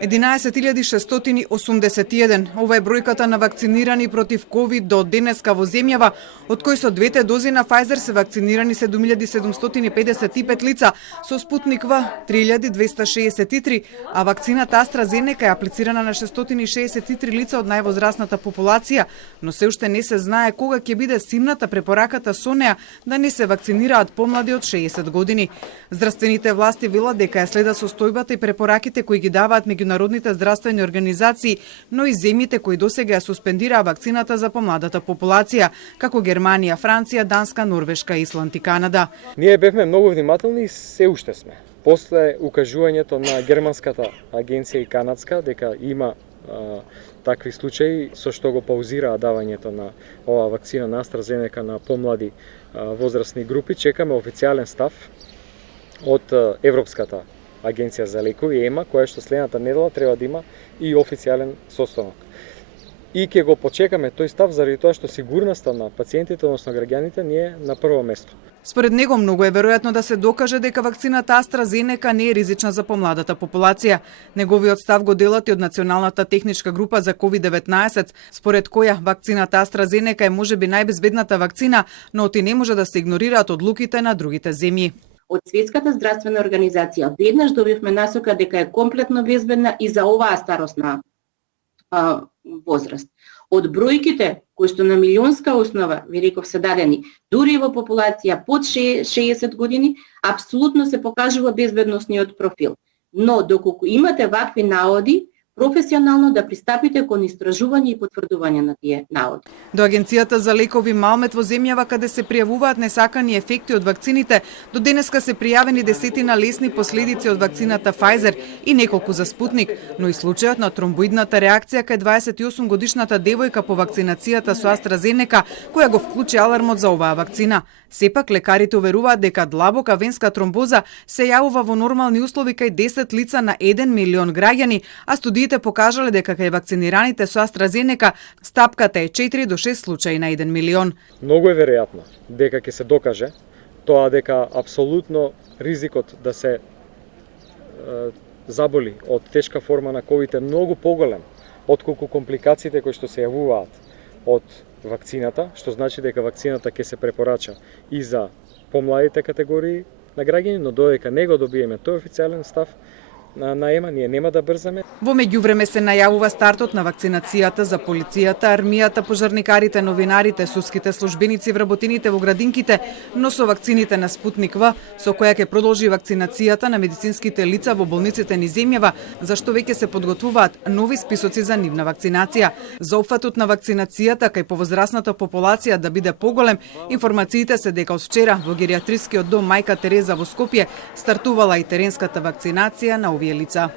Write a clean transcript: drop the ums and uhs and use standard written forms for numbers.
11.681. Ова е бројката на вакцинирани против COVID до денеска во земјава, од кои со двете дози на Pfizer се вакцинирани 7.755 лица, со Спутник В 3.263, а вакцината AstraZeneca е аплицирана на 663 лица од највозрасната популација, но се уште не се знае кога ќе биде стимната препораката со неа да не се вакцинираат помлади од 60 години. Здравствените власти велат дека ја следа состојбата и препораките кои ги даваат меѓународните здравствени организации, но и земјите кои досега ја суспендираа вакцината за помладата популација, како Германија, Франција, Данска, Норвешка, Исланд и Канада. Ние бевме многу внимателни и се уште сме. После укажувањето на германската агенција и канадска дека има такви случаи со што го паузираа давањето на оваа вакцина на AstraZeneca на помлади возрастни групи, чекаме официјален став од Европската агенција за лекови ЕМА, која што следната недела треба да има и официјален состанок. И ќе го почекаме тој став заради тоа што сигурноста на пациентите, односно граѓаните, ни е на прво место. Според него, многу е веројатно да се докаже дека вакцината AstraZeneca не е ризична за помладата популација. Неговиот став го делат и од Националната техничка група за COVID-19, според која вакцината AstraZeneca е можеби најбезбедната вакцина, но оти не може да се игнорираат одлуките на другите земји. Од Светската здравствена организација веднаш добивме насока дека е комплетно безбедна и за оваа старосна возраст. Од бројките кои што на милионска основа, ви реков, се дадени, дури во популација под 60 години, апсолутно се покажува безбедносниот профил. Но доколку имате вакви наоди, професионално да пристапите кон истражување и потврдување на тие наоди. До Агенцијата за лекови Малмет во земјава каде се пријавуваат несакани ефекти од вакцините, до денеска се пријавени десетина лесни последици од вакцината Pfizer и неколку за Спутник, но и случајот на тромбоидната реакција кај 28 годишната девојка по вакцинацијата со AstraZeneca, која го вклучи алармот за оваа вакцина. Сепак лекарите уверуваат дека длабока венска тромбоза се јавува во нормални услови кај 10 лица на 1 милион граѓани, а студиите покажале дека кај вакцинираните со AstraZeneca стапката е 4 до 6 случаи на 1 милион. Многу е веројатно дека ќе се докаже тоа дека апсолутно ризикот да се заболи од тешка форма на COVID е многу поголем отколку компликациите кои што се јавуваат од вакцината, што значи дека вакцината ќе се препорача и за помладите категории на граѓани, но додека не го добиеме тој официјален став на ЕМА, ние нема да брзаме. Во меѓувреме се најавува стартот на вакцинацијата за полицијата, армијата, пожарникарите, новинарите, судските службеници, вработените во градинките, но со вакцините на Спутник В, со која ќе продолжи вакцинацијата на медицинските лица во болниците низ земјава, зашто веќе се подготвуваат нови списоци за нивна вакцинација. За опфатот на вакцинацијата кај повозрасната популација да биде поголем, информациите се дека од вчера во гериатрискиот дом Мајка Тереза во Скопје стартувала и теренската вакцинација на овие лица.